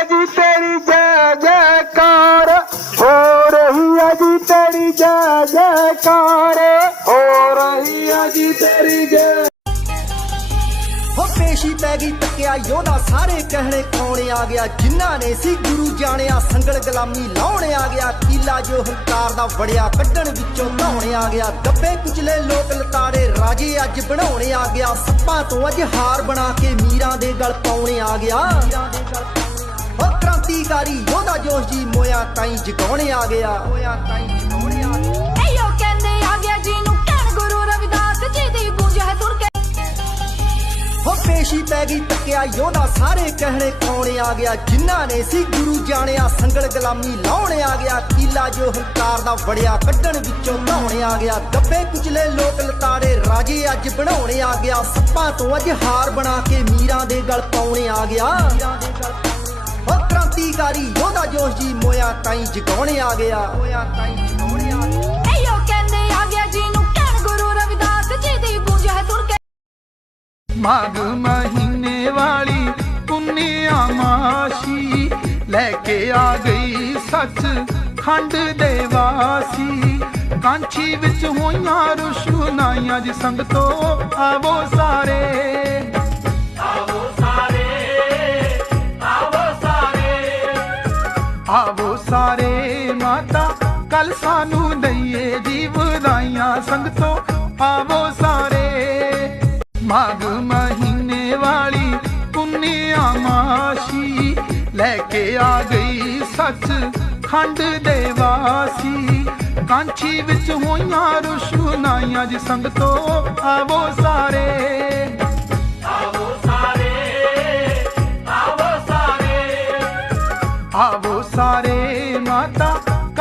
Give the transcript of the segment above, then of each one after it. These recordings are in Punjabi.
ਆ ਜੀ ਤੇਰੀ ਜੈ ਜੈਕਾਰ, ਹੋ ਰਹੀ ਆ ਜੀ ਤੇਰੀ ਜੈ ਜੈਕਾਰ, ਹੋ ਰਹੀ ਆ ਜੀ ਤੇਰੀ ਜੈ ਹੋ ਪੇਸ਼ੀ ਪੈ ਗਈ ਤੱਕਿਆ, ਯੋਧਾ ਸਾਰੇ ਕਹਿਣੇ ਕੌਣ ਆ ਗਿਆ। ਜਿਨ੍ਹਾਂ ਨੇ ਸੀ ਗੁਰੂ ਜਾਣਿਆ, ਸੰਗਲ ਗੁਲਾਮੀ ਲਾਉਣ ਆ ਗਿਆ। ਕੀਲਾ ਜੋ ਹੰਕਾਰ ਦਾ ਵੜਿਆ, ਕੱਢਣ ਵਿੱਚੋਂ ਧੌਣ ਆ ਗਿਆ। ਦੱਬੇ ਕੁਚਲੇ ਲੋਕ ਲਤਾੜੇ ਰਾਜੇ ਅੱਜ ਬਣਾਉਣ ਆ ਗਿਆ। ਸੱਪਾਂ ਤੋਂ ਅੱਜ ਹਾਰ ਬਣਾ ਕੇ ਮੀਰਾਂ ਦੇ ਗਲ ਪਾਉਣ ਆ ਗਿਆ। ਹੋ ਕ੍ਰਾਂਤੀਕਾਰੀ ਯੋਧਾ ਜੋਸ਼ ਜੀ ਮੋਇਆ ਤਾਈ ਜਗਾਉਣ ਆ ਗਿਆ। ਮੋਇਆ ਤਾਈ ਜਗਾਉਣ ਆ ਗਿਆ। ਏਯੋ ਕਹਿੰਦੇ ਆ ਗਿਆ ਜੀ ਨੂੰ ਕਹਿਣ ਗੁਰੂ ਰਵਿਦਾਸ ਜੀ ਦੀ ਗੂੰਜ ਹੈ ਤੁਰ ਕੇ। ਹੋ ਪੇਸ਼ੀ ਪੈ ਗਈ ਤੱਕਿਆ ਯੋਧਾ ਸਾਰੇ ਕਹਿਣੇ ਕੌਣ ਆ ਗਿਆ। ਜਿਨ੍ਹਾਂ ਨੇ ਸੀ ਗੁਰੂ ਜਾਣਿਆ ਸੰਗਲ ਗੁਲਾਮੀ ਲਾਉਣ ਆ ਗਿਆ। ਕੀਲਾ ਜੋ ਹੰਕਾਰ ਦਾ ਵੜਿਆ ਕੱਢਣ ਵਿੱਚੋਂ ਧੌਣ ਆ ਗਿਆ। ਦੱਬੇ ਕੁਚਲੇ ਲੋਕ ਲਤਾੜੇ ਰਾਜੇ ਅੱਜ ਬਣਾਉਣ ਆ ਗਿਆ। ਸੱਪਾਂ ਤੋਂ ਅੱਜ ਹਾਰ ਬਣਾ ਕੇ ਮੀਰਾਂ ਦੇ ਗਲ ਪਾਉਣ ਆ ਗਿਆ। ਹੋ ਕ੍ਰਾਂਤੀਕਾਰੀ ਯੋਧਾ ਜੋਸ਼ ਜੀ ਮੋਇਆ ਤਾਈ ਜਗਾਉਣ ਆ ਗਿਆ। ਮੋਇਆ ਤਾਈ ਜਗਾਉਣ ਆ ਗਿਆ। ਏਯੋ ਕਹਿੰਦੇ ਆ ਗਿਆ ਜੀ ਨੂੰ ਕਹਿਣ ਗੁਰੂ ਰਵਿਦਾਸ ਜੀ ਦੀ ਗੂੰਜ ਹੈ ਤੁਰ ਕੇ। ਮਾਘ ਮਹੀਨੇ ਵਾਲੀ ਪੁੰਨਿਆ ਮਾਸ਼ੀ ਲੈ ਕੇ ਆ ਗਈ ਸੱਚ ਖੰਡ ਦੇ ਵਾਸੀ। ਕਾਂਛੀ ਵਿੱਚ ਹੋਈਆਂ ਰੁਸ਼ਨਾਈਆਂ ਜੀ ਸੰਗਤੋ ਆਵੋ ਸਾਰੇ। ਕੱਲ ਸਾਨੂੰ ਦਈਏ ਜੀ ਵਧਾਈਆਂ ਸੰਗਤੋ ਆਵੋ ਸਾਰੇ। ਮਾਘ ਮਹੀਨੇ ਵਾਲੀ ਪੁੰਨਿਆ ਮਾਸ਼ੀ ਲੈ ਕੇ ਆ ਗਈ ਸੱਚ ਖੰਡ ਦੇ ਵਾਸੀ। ਕਾਂਛੀ ਵਿੱਚ ਹੋਈਆਂ ਰੁਸ਼ਨਾਈਆਂ ਜੀ ਸੰਗਤੋ ਆਵੋ ਸਾਰੇ। ਆਵੋ ਸਾਰੇ ਮਾਤਾ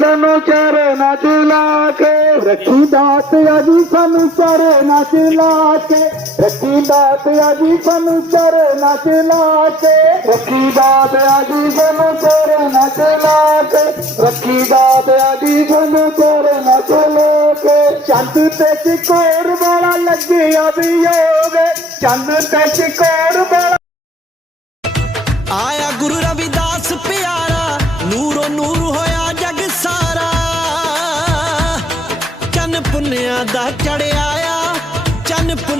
ਸਾਨੂੰ ਚਰਨ ਚ ਲਾ ਕੇ। ਰੱਖੀ ਦਾਤ ਅਜੀ ਸਾਨੂੰ ਚਰਨਾਂ ਚ ਲਾ ਕੇ। ਰੱਖੀ ਦਾਤ ਅਜੀ ਸਾਨੂੰ ਚਰਨਾਂ ਚ ਲਾ ਕੇ। ਰੱਖੀ ਦਾਤ ਅਜੀ ਸਾਨੂੰ ਚਰਨਾਂ ਚ ਕੇ। ਰੱਖੀ ਦਾਤ ਅਜੀ ਸਾਨੂੰ ਚਰਨਾਂ ਚ ਲਾ ਕੇ। ਚੰਦ ਤੇ ਚਕੋਰ ਵਾਲਾ ਲੱਗਿਆ ਵੀ ਹੋਵੇ। ਚੰਦ ਤੇ ਚਕੋਰ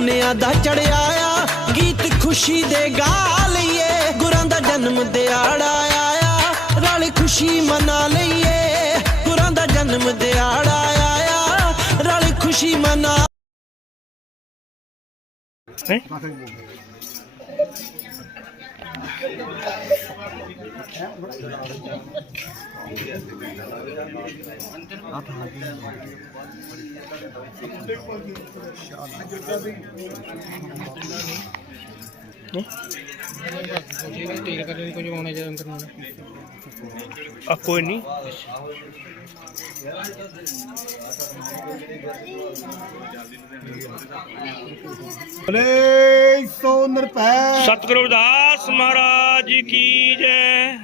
ਪੁੰਨਿਆ ਦਾ ਚੜਿਆ ਆ, ਗੀਤ ਖੁਸ਼ੀ ਦੇ ਗਾ ਲਈਏ, ਗੁਰਾਂ ਦਾ ਜਨਮ ਦਿਹਾੜਾ ਆਇਆ ਰਲ ਖੁਸ਼ੀ ਮਨਾ ਲਈਏ, ਗੁਰਾਂ ਦਾ ਜਨਮ ਦਿਹਾੜਾ ਆਇਆ ਰਲ ਖੁਸ਼ੀ ਮਨਾ ਆ ਕੋਈ ਨਹੀਂ। ਬਲੇ ਸੋ ਸਤਿਗੁਰੂ ਰਵਿਦਾਸ ਮਹਾਰਾਜ ਕੀ ਜੈ।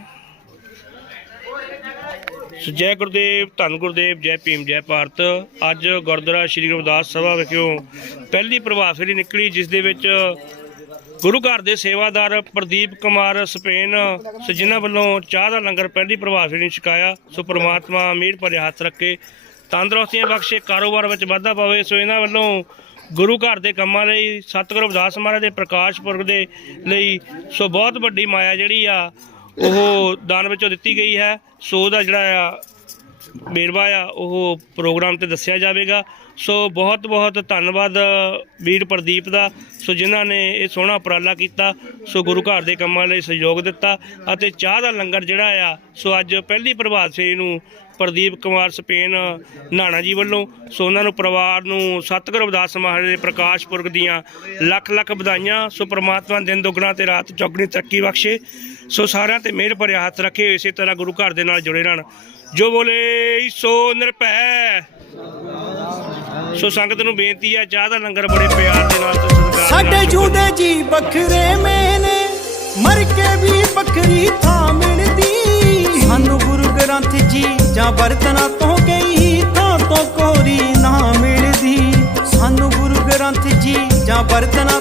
ਸੋ ਜੈ ਗੁਰਦੇਵ, ਧੰਨ ਗੁਰਦੇਵ, ਜੈ ਭੀਮ, ਜੈ ਭਾਰਤ। ਅੱਜ ਗੁਰਦੁਆਰਾ ਸ੍ਰੀ ਰਵਿਦਾਸ ਸਭਾ ਵਿਖੇ ਪਹਿਲੀ ਪ੍ਰਭਾਵ ਫੇਰੀ ਨਿਕਲੀ, ਜਿਸ ਦੇ ਵਿੱਚ ਗੁਰੂ ਘਰ ਦੇ ਸੇਵਾਦਾਰ ਪ੍ਰਦੀਪ ਕੁਮਾਰ ਸਪੇਨ, ਸੋ ਜਿਨ੍ਹਾਂ ਵੱਲੋਂ ਚਾਹ ਦਾ ਲੰਗਰ ਪਹਿਲੀ ਪ੍ਰਭਾਵ ਫੇਰੀ ਛਕਾਇਆ। ਸੋ ਪ੍ਰਮਾਤਮਾ ਅਮੀਰ ਭਰੇ ਹੱਥ ਰੱਖੇ। ਤੰਦਰੁਸਤੀਆਂ ਬਖਸ਼ੇ, ਕਾਰੋਬਾਰ ਵਿੱਚ ਵਾਧਾ ਪਾਵੇ। ਸੋ ਇਹਨਾਂ ਵੱਲੋਂ ਗੁਰੂ ਘਰ ਦੇ ਕੰਮਾਂ ਲਈ, ਸਤਿਗੁਰੂ ਰਵਿਦਾਸ ਮਹਾਰਾਜ ਦੇ ਪ੍ਰਕਾਸ਼ ਪੁਰਬ ਦੇ ਲਈ, ਸੋ ਬਹੁਤ ਵੱਡੀ ਮਾਇਆ ਜਿਹੜੀ ਆ ਉਹ ਦਾਨ ਵਿੱਚੋਂ ਦਿੱਤੀ ਗਈ ਹੈ। ਸੋ ਉਹਦਾ ਜਿਹੜਾ ਆ, ਵੇਰਵਾ ਆ, ਉਹ ਪ੍ਰੋਗਰਾਮ ਤੇ ਦੱਸਿਆ ਜਾਵੇਗਾ। ਸੋ ਬਹੁਤ ਬਹੁਤ ਧੰਨਵਾਦ ਵੀਰ ਪ੍ਰਦੀਪ ਦਾ। ਸੋ ਜਿਨ੍ਹਾਂ ਨੇ ਇਹ ਸੋਹਣਾ ਉਪਰਾਲਾ ਕੀਤਾ, ਸੋ ਗੁਰੂ ਘਰ ਦੇ ਕੰਮਾਂ ਲਈ ਸਹਿਯੋਗ ਦਿੱਤਾ ਅਤੇ ਚਾਹ ਦਾ ਲੰਗਰ ਜਿਹੜਾ ਆ, ਸੋ ਅੱਜ ਪਹਿਲੀ ਪ੍ਰਭਾਤ ਫੇਰੀ ਨੂੰ ਪ੍ਰਦੀਪ ਕੁਮਾਰ ਸਪੇਨ ਨਾਣਾ ਜੀ ਵੱਲੋਂ, ਸੋ ਉਹਨਾਂ ਨੂੰ ਪਰਿਵਾਰ ਨੂੰ ਸਤਿਗੁਰੂ ਰਵਿਦਾਸ ਮਹਾਰਾਜ ਦੇ ਪ੍ਰਕਾਸ਼ ਪੁਰਖ ਦੀਆਂ ਲੱਖ ਲੱਖ ਵਧਾਈਆਂ, ਸੋ ਪ੍ਰਮਾਤਮਾ ਦਿਨ ਦੁਗਣਾ ਤੇ ਰਾਤ ਚੌਗਣੀ ਤਰੱਕੀ ਬਖਸ਼ੇ। ਸੋ ਸਾਰਿਆਂ ਤੇ ਮਿਹਰ ਭਰਿਆ ਹੱਥ ਰੱਖੇ, ਇਸੇ ਤਰ੍ਹਾਂ ਗੁਰੂ ਘਰ ਦੇ ਨਾਲ ਜੁੜੇ ਰਹਿਣ। ਜੋ ਬੋਲੇ ਸੋ ਨਿਰਭੈ। ਸੋ ਸੰਗਤ ਨੂੰ ਬੇਨਤੀ ਹੈ ਚਾਹ ਦਾ ਲੰਗਰ ਬੜੇ ਪਿਆਰ ਦੇ ਨਾਲ ਤੇ ਸਤਿਕਾਰ ਸਾਡੇ ਜੂਦੇ ਜੀ ਵੱਖਰੇ ਮੈਨੇ ਮਰ ਕੇ ਵੀ ਵੱਖਰੀ ਥਾਂ ਮਿਲਦੀ। ਸਾਨੂੰ ਗੁਰੂ ਗ੍ਰੰਥ ਜੀ ਜਾਂ ਵਰਤਨਾ ਤੋਂ ਗਈ ਥਾਂ ਤੋਂ ਕੋਰੀ ਨਾ ਮਿਲਦੀ। ਸਾਨੂੰ ਗੁਰੂ ਗ੍ਰੰਥ ਜੀ ਜਾਂ ਵਰਤਨਾ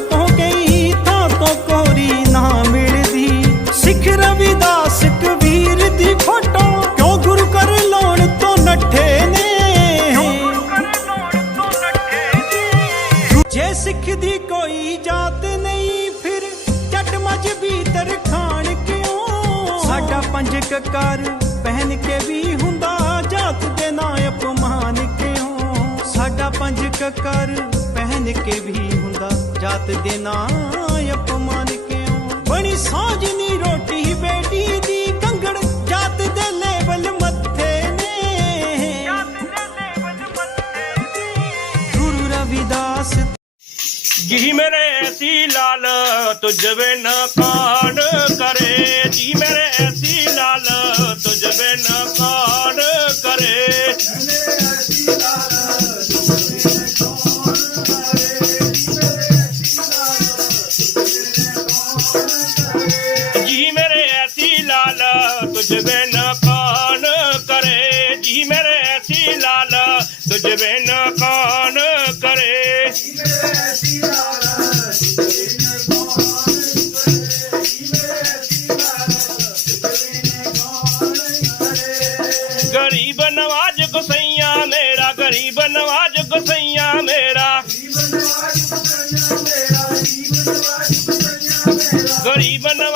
ਪੰਜ ਕਕਾਰ ਪਹਿਨ ਕੇ ਵੀ ਹੁੰਦਾ ਜਾਤ ਦੇ ਨਾਂ ਅਪਮਾਨ ਕਿਉਂ? ਸਾਡਾ ਪੰਜ ਕਕਾਰ ਪਹਿਨ ਕੇ ਵੀ ਹੁੰਦਾ ਜਾਤ ਦੇ ਨਾਂ ਅਪਮਾਨ ਕਿਉਂ? ਬਣੀ ਸਾਂਝ ਰੋਟੀ ਬੇਟੀ ਦੀ ਕੰਗੜ ਜਾਤ ਦੇ ਲੈਵਲ ਮੱਥੇ ਨੇ। ਗੁਰੂ ਰਵਿਦਾਸ ਜੀ ਮੇਰੇ ਐਸੀ ਲਾਲ ਤੁਝ ਨਾ ਕਾਣ ਕਰੇ। ਜੀ ਮੇਰੇ ਤੁਝ ਬਿਨ ਕਾਣ ਕਰੇ ਜੀ ਮੇਰੇ ਐਸੀ ਲਾਲ। ਤੁਝ ਬਿਨ ਕਾਣ ਕਰੇ। ਗਰੀਬ ਨਵਾਜ ਗੁਸਈਆ ਮੇਰਾ, ਗਰੀਬ ਨਵਾਜ ਗੁਸਈਆ ਮੇਰਾ। ਗਰੀਬ ਨਵਾਜ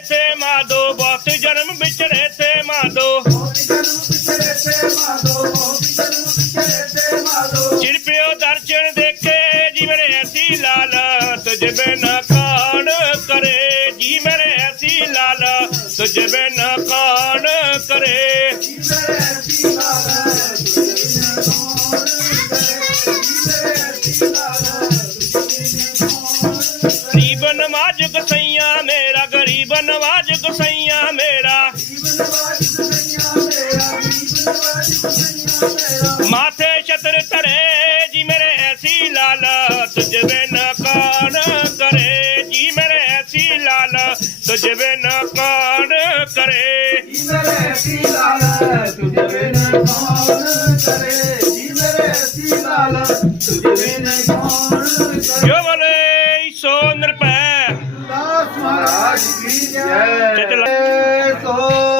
ਜਨਮ ਵਿਛੜੇ ਮਾਥੇ ਛਤਰ ਧਰੇ ਜੀ ਮੇਰੇ ਐਸੀ ਲਾਲ ਤੁਝ ਬਿਨ ਕਾਣ ਕਰੇ। ਜੀ ਮੇਰੇ ਐਸੀ ਲਾਲ ਤੁਝ ਬਿਨ ਕਾਣ ਕਰੇ। ਜੋ ਬੋਲੇ ਸੋ ਨਿਰਭੈ। ਚਤਲਾ ਸਤਿਗੁਰੂ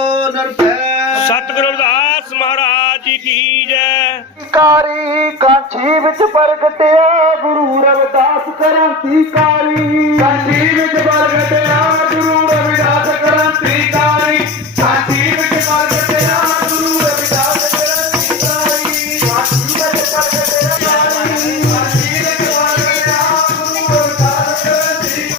ਕਾਰੀ ਕਾਂਠੀ ਵਿੱਚ ਪ੍ਰਗਟਿਆ ਗੁਰੂ ਰਵਿਦਾਸ